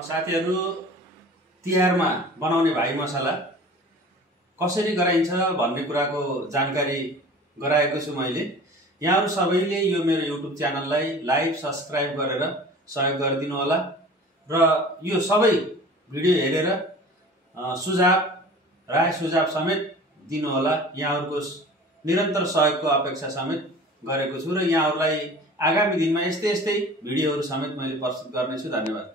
साथीहरु तिहारमा बनाउने भाइ मसला कसरी गराइन्छ भन्ने कुराको जानकारी गराएको छु मैले। यहाँहरु सबैले यो मेरो YouTube च्यानललाई लाइक सब्स्क्राइब गरेर सहयोग गरिदिनु होला र यो सबै भिडियो हेरेर राय सुझाव समेत दिनु होला। यहाँहरुको निरन्तर सहयोगको अपेक्षा समेत गरेको छु र यहाँहरुलाई आगामी दिनमा यस्तै भिडियोहरु समेत मैले प्रस्तुत गर्ने छु। धन्यवाद।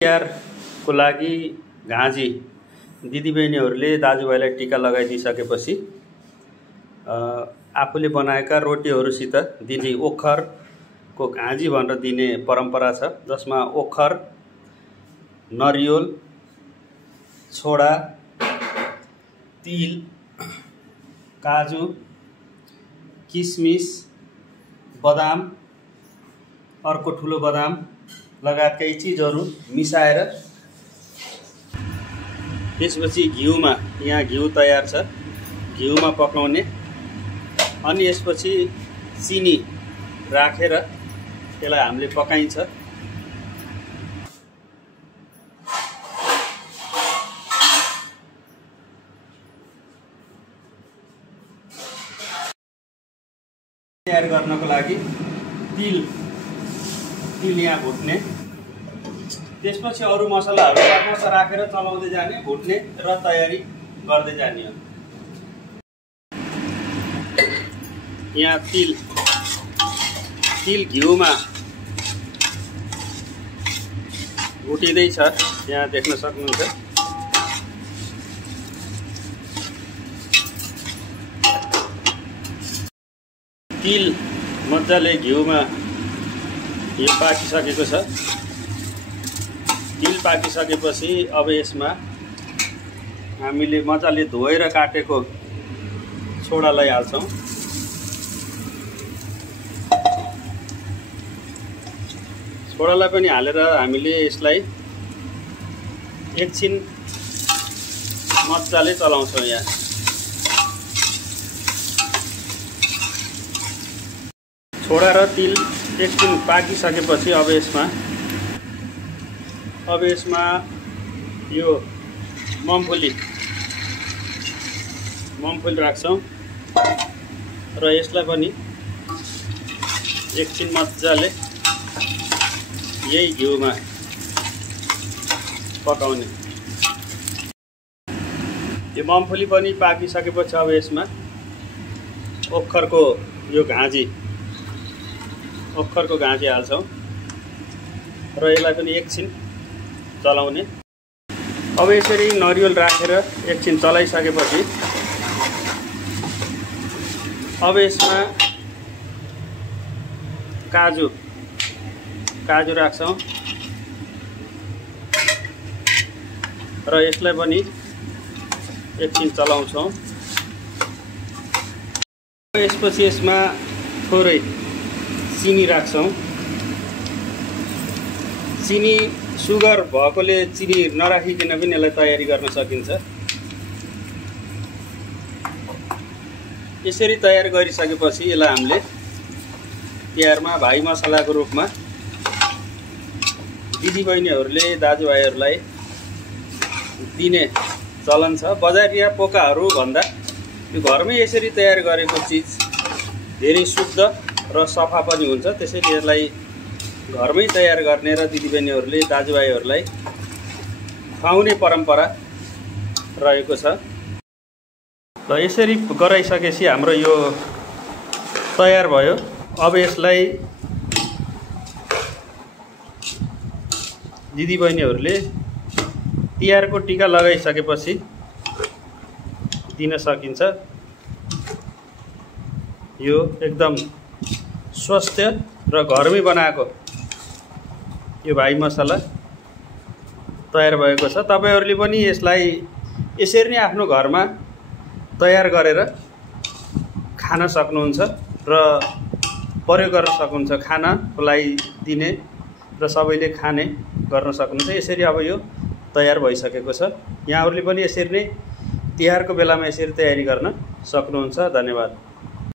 तिहारको लागि घाँजी दिदीबहिनीहरूले दाजुभाइलाई टीका लगाइदिसकेपछि आफूले बनाएका रोटीहरुसित दिने ओखरको घाँजी भनेर दिने परम्परा छ, जसमा ओखर, नरिवल, छोडा, तिल, काजु, किसमिस, बदाम, अर्को ठुलो बदाम लगायतका यी चीजहरु मिसाएर त्यसपछि घिउमा, यहाँ घिउ तयार छ, घिउमा पकाउने अनि यसपछि चिनी राखेर त्यसलाई हामीले पकाइन्छ। तयार गर्नको लागि तिल यहाँ भुट्ने, त्यसपछि अरु मसलाहरु टकमस राखेर चलाउँदै जाने, भुट्ने र तयारी गर्दै जाने हो। यहाँ तिल घिउमा भुटिँदै छ, यहाँ देख्न सक्नुहुन्छ। तिल मजाले घिउमा यो पाकिसकेको छ। तिल पाकिसकेपछि अब यसमा हामीले मजाले धोएर काटेको छोडालाई हाल्छौं। छोडालाई पनि हालेर हामीले यसलाई एकछिन मजाले चलाउँछौं। यहाँ छोडा र तिल एकछिन पाकिसकेपछि अब यसमा यो मूंगफली राख्छौं र यसलाई पनि एकछिन मजाले यही घिउमा पकाउने। यो मूंगफली पनि पाकिसकेपछि अब यसमा ओखरको घाँजी हाल्छौं र यसलाई पनि एकछिन चलाउने। अब यसरी नरिवल राखेर एकछिन चलाइसकेपछि अब यसमा काजु राख्छौं र यसलाई पनि एकछिन चलाउँछौं। यसपछि यसमा थोरै चिनी राख्छौं। चिनी सुगर भएकोले चिनी नराखिकन पनि यसलाई तयारी गर्न सकिन्छ। यसरी तयार गरिसकेपछि यसलाई हामीले तिहारमा भाइ मसलाको रूपमा दिदीबहिनीहरूले दाजुभाइहरूलाई दिने चलन छ। बजारिया पोकाहरू भन्दा यो घरमै यसरी तयार गरेको चीज धेरै शुद्ध र सफा पनि हुन्छ। त्यसैले यसलाई घरमै तयार गर्ने र दिदीबहिनीहरूले दाजुभाइहरूलाई खुवाउने परम्परा रहेको छ। र यसरी गराइसकेपछि हाम्रो यो तयार भयो। अब यसलाई दिदीबहिनीहरूले तिहारको टीका लगाइसकेपछि दिन सकिन्छ। यो एकदम स्वस्थ र घरमै बनाएको यो भाइ मसला तयार भएको छ। तपाईहरुले पनि यसलाई यसरी नै आफ्नो घरमा तयार गरेर खान सक्नुहुन्छ र प्रयोग गर्न सक्नुहुन्छ। खानाको लागि दिने र सबैले खाने गर्न सक्नुहुन्छ। यसरी अब यो तयार भइसकेको छ। यहाँहरुले पनि यसरी नै तिहारको बेलामा यसरी तयारी गर्न सक्नुहुन्छ। धन्यवाद।